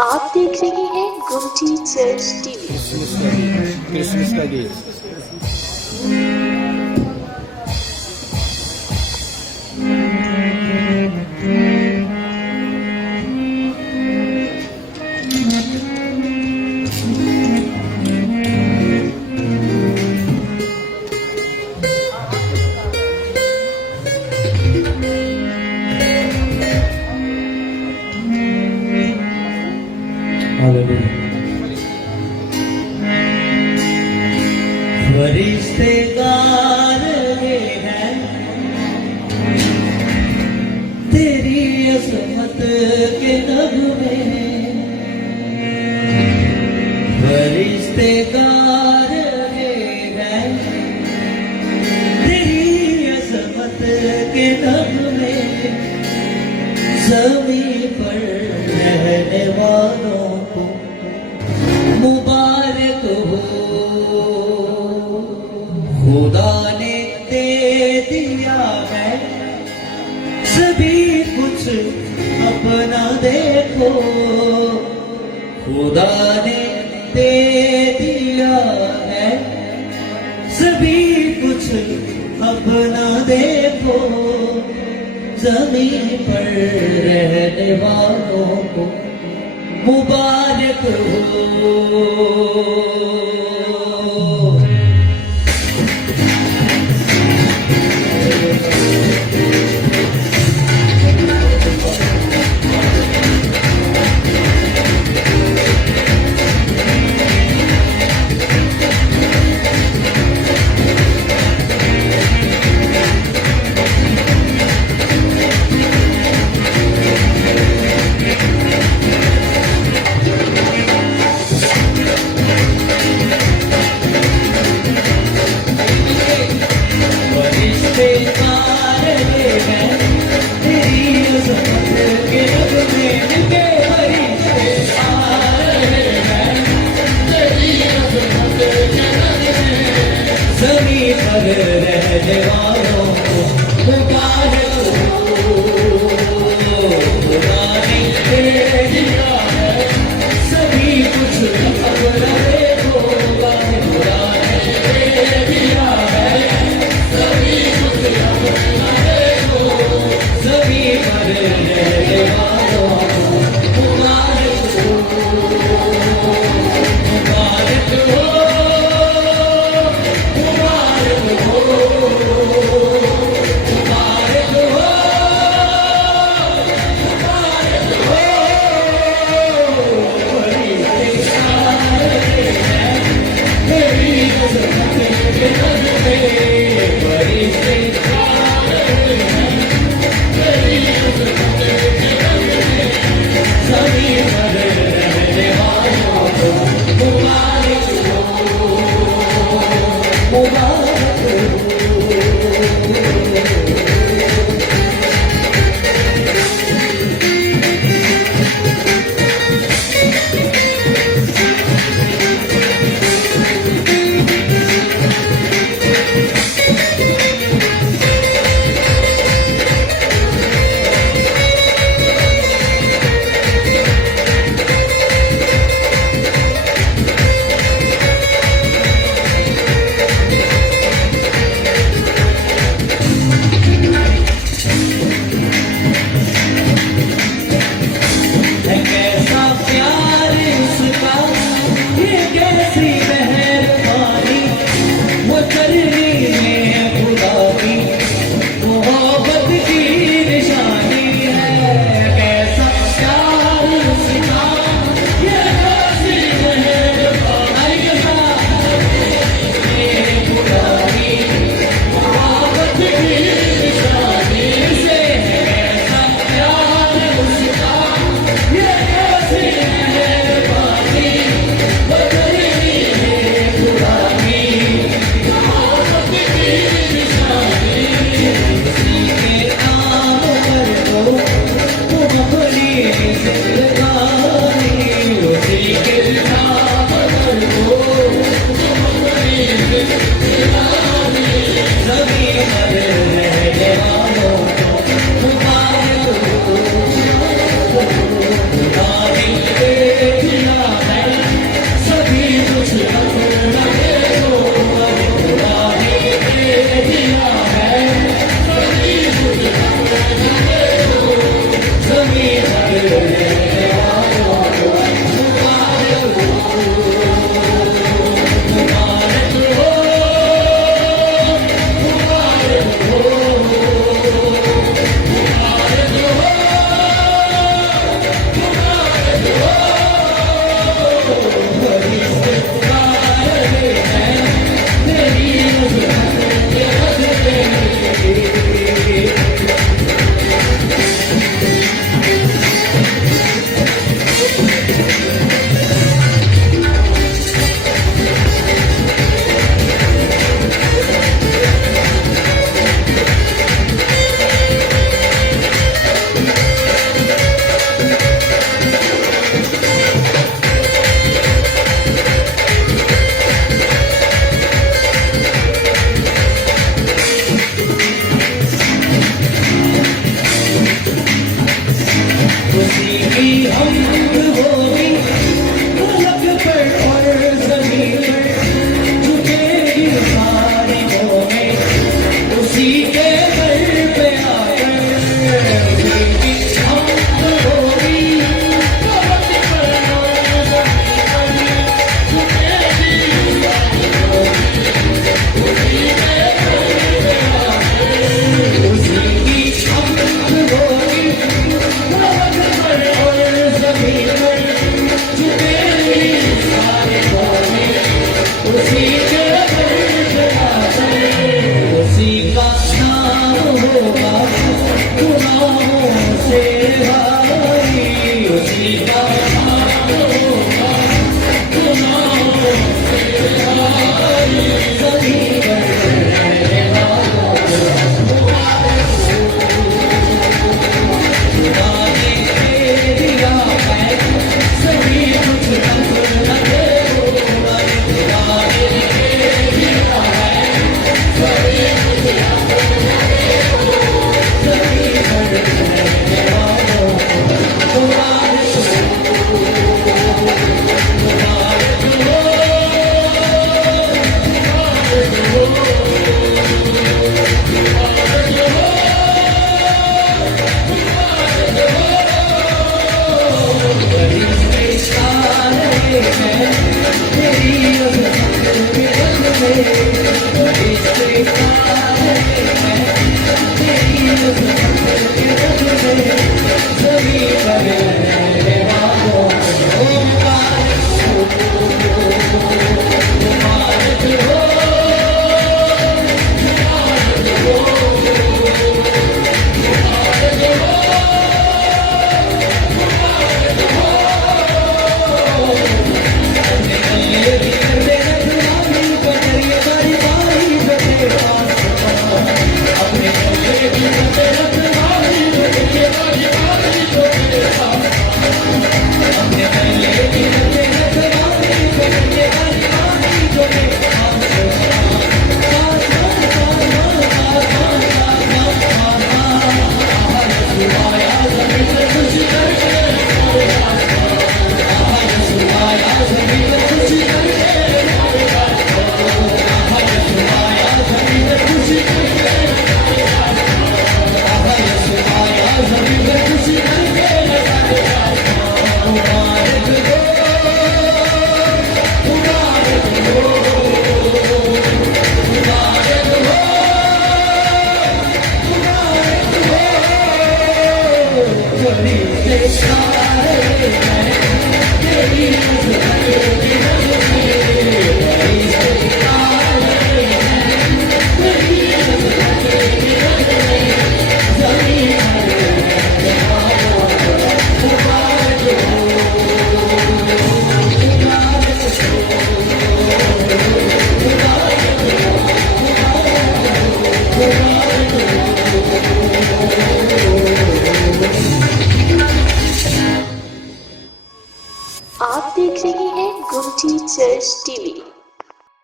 आप देख रहे हैं गुमटी चर्च टीवी। क्रिसमस का गेम। फरिश्ते गा रहे हैं तेरी अज़मत के नगमे, फरिश्ते गा रहे हैं तेरी अज़मत के नगमे। ज़मीं पर रहने वालों को मुबारक हो, खुदा ने दे दिया है सभी कुछ अपना देखो। खुदा ने दे दिया है सभी कुछ अपना देखो। ज़मीन पर रहने वालों को मुबारक हो। की हम होगी फलक पर और जमीन पर झुकेगी सारी कौमें उसी के दर पे आकर उसी की हम होगी फलक पर और जमीन पर झुकेगी सारी कौमें उसी के दर पे आकर उसी की हम होगी फलक पर और जमीन पर झुकेगी सारी कौमें उसी के दर पे आकर उसी का नाम होगा गुनाहों से भारी उसी का नाम होगा गुनाहों से भारी सभी पर रहने वालों को खुदा ने दे दिया है सभी कुछ अपना दे खुदा ने दिया है सभी कुछ सभी पर रहने वालों को खुदा ने तेरी